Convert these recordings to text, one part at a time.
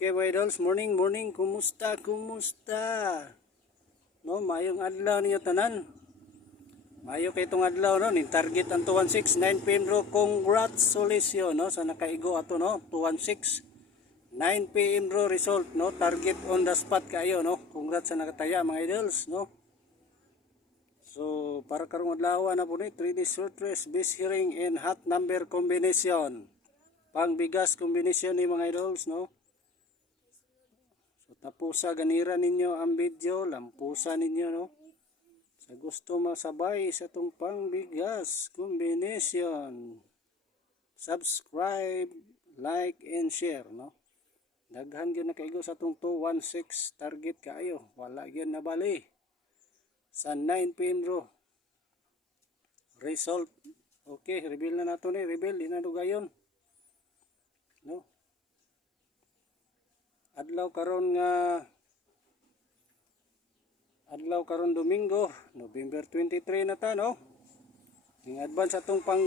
Okay, mga idols, morning, kumusta? No, mayong adlaw niyo tanan. Mayo kay itong adlaw, no, ni target ang 216, 9 PM ro. Congratulations, no, sa nakaigo ato, no, 216, 9 PM ro result, no, target on the spot kayo, no. Congrats sa nakataya, mga idols, no. So, para karong adlaw na po ni 3D short race, base hearing and hot number combination. Pangbigas combination ni mga idols, no. Tapusa ganira ninyo ang video, lampusa ninyo, no. Sa gusto masabay sa itong pangbigas combination, subscribe, like, and share, no. Daghan yun na kaigo sa itong 216 target kayo, wala yun nabali sa 9 PM ro result. Okay, reveal na nato ni, reveal, inadugayon, no. Adlaw karon Domingo, November 23 na ta, no. Ning advance atong pang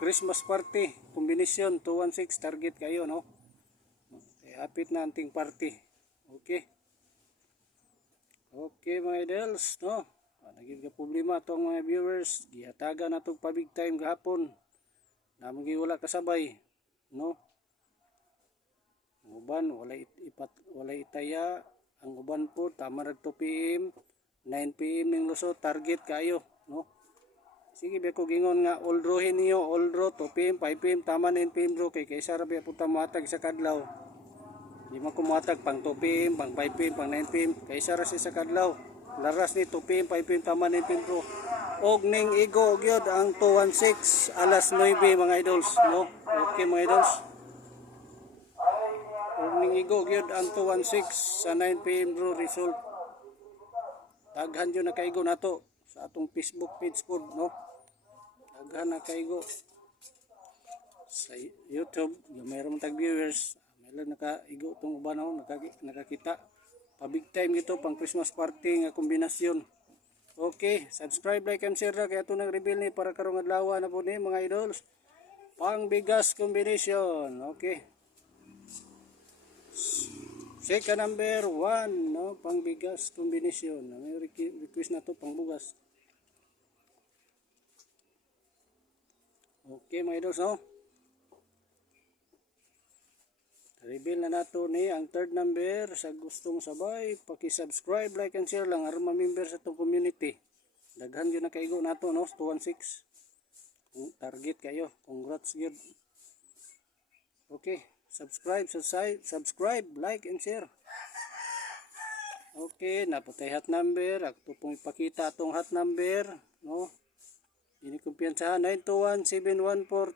Christmas party combination 216 target kayo, no. Apit na anting party. Okay. Okay, mga idols, no. Naging ka problema atong mga viewers, gihatagan natong pa big time gahapon. Namang wala kasabay, no. Ang uban wala itaya, ang uban po tama ra 2 PM, 9 PM ning lusot target kayo, no. Sige ba ko gingon nga all drawhin niyo, all draw 2 PM, 5 PM tama 9 PM draw kay kaysa ra ba puta matag sa kadlaw. Di man ko matag pang 2 PM, pang 5 PM, pang 9 PM kaysa ra sa kadlaw. Laras ni 2 PM, 5 PM tama 9 PM draw. Og ning igo gyud ang 216 alas 9 mga idols, no. Okay mga idols. Ning igo gyud ang 216 sa 9 PM ro result. Daghan yun na kaigo nato sa atong Facebook page pod, no. Daghan na kaigo sa YouTube, mayroon tag viewers, may lang nakaigo tong uban, no, nakakita pa big time gito pang Christmas party nga kombinasyon. Okay, subscribe, like, and share ra kay ato nang reveal ni para karong adlaw na po ni mga idols. Pang bigas combination. Okay. Second number 1, no, pangbigas combination. May request na to pangbugas. Okay mga idols, no. Reveal na nato ni ang third number. Sa gustong sabay, paki-subscribe, like, and share lang aron ma-member sa itong community. Daghan yun na kaigo nato, no, 216. Target kayo. Congrats yun. Okay. Subscribe, like, and share. Okay, naputay hot number. Ako pong ipakita itong hot number, no. Ini kumpiyansahan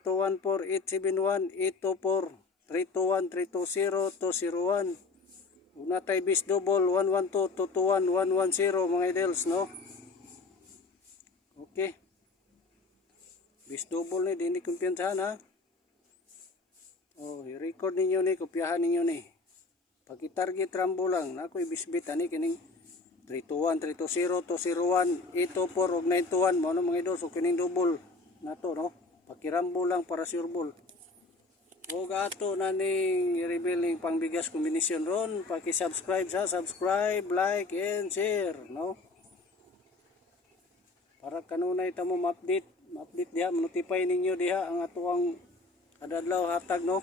921-714-214-871-824 321-320-201. Una tayo bis double 112-221-110 mga idols, no. Okay. Bis double ni dini kumpiyansahan, ha. Oh, i-record ninyo ni, kopyahan ninyo ni. Pag-target rambo lang, na ako ibisbit ani kining 321, 320, 201, 824 ug 921 mo mga idol, so kining double nato, no. Paki-rambo lang para sure ball. O gato na ning i-reveal ning pangbigas combination ron, paki-subscribe sa subscribe, like, and share, no. Para kanunay ta mo ma-update diha, notify ninyo diha ang atuang adadlaw hatag, no.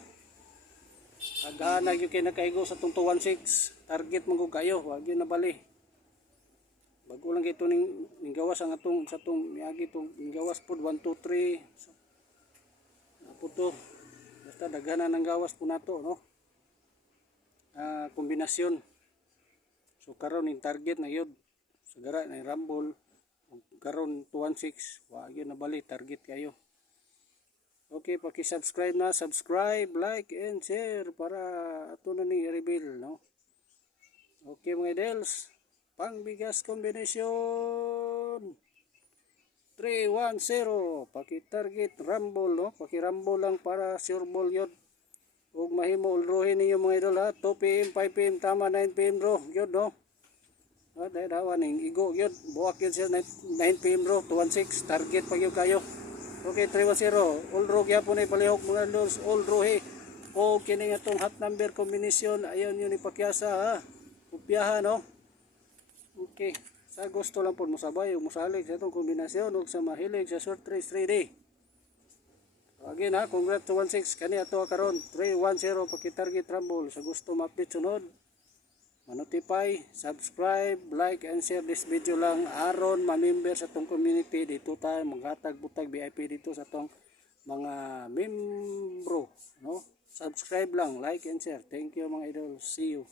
Aghanag yung kinakaigo sa itong 216 target mong kayo, wag yun nabali. Bago lang ito ning gawas ang atong sa itong miyagi itong gawas po 1, 2, 3 po to, basta daghanan ng gawas po nato, no. Kombinasyon. So karon yung target na yun sagara na rumble karon 216, wag yun nabali, target kayo. Okay, paki-subscribe na, subscribe, like, and share para ato na ni reveal, no. Okay mga idols, pangbigas combination 310, paki-target rumble, no, paki-rumble lang para sure ball yun. Huwag mahimo ulrohin ninyo mga idol, ha. 2 PM, 5 PM, tama 9 PM ro, yun, no. Dahil dawan yung igo yun, buwak yun siya 9 PM ro, 216, target pag yun kayo. Okay, 310. All draw kaya po na ipalihok mga idols. All draw he. O kini nga tong hot number combination, ayon yun ipakyasa ha. Kopyahan no. Okay. Sa gusto lang po mo sabay o mosalig sa itong kombinasyon o sa mahilig sa short race 3D. So again ha, congrats to 16 kani ato karon 310 pakitarget rumble. Sa gusto ma-update sunod, ma-notify, subscribe, like and share this video lang aron ma-member sa tong community dito tayo maghatag butag VIP dito sa tong mga membro no. Subscribe lang, like and share. Thank you mga idol. See you.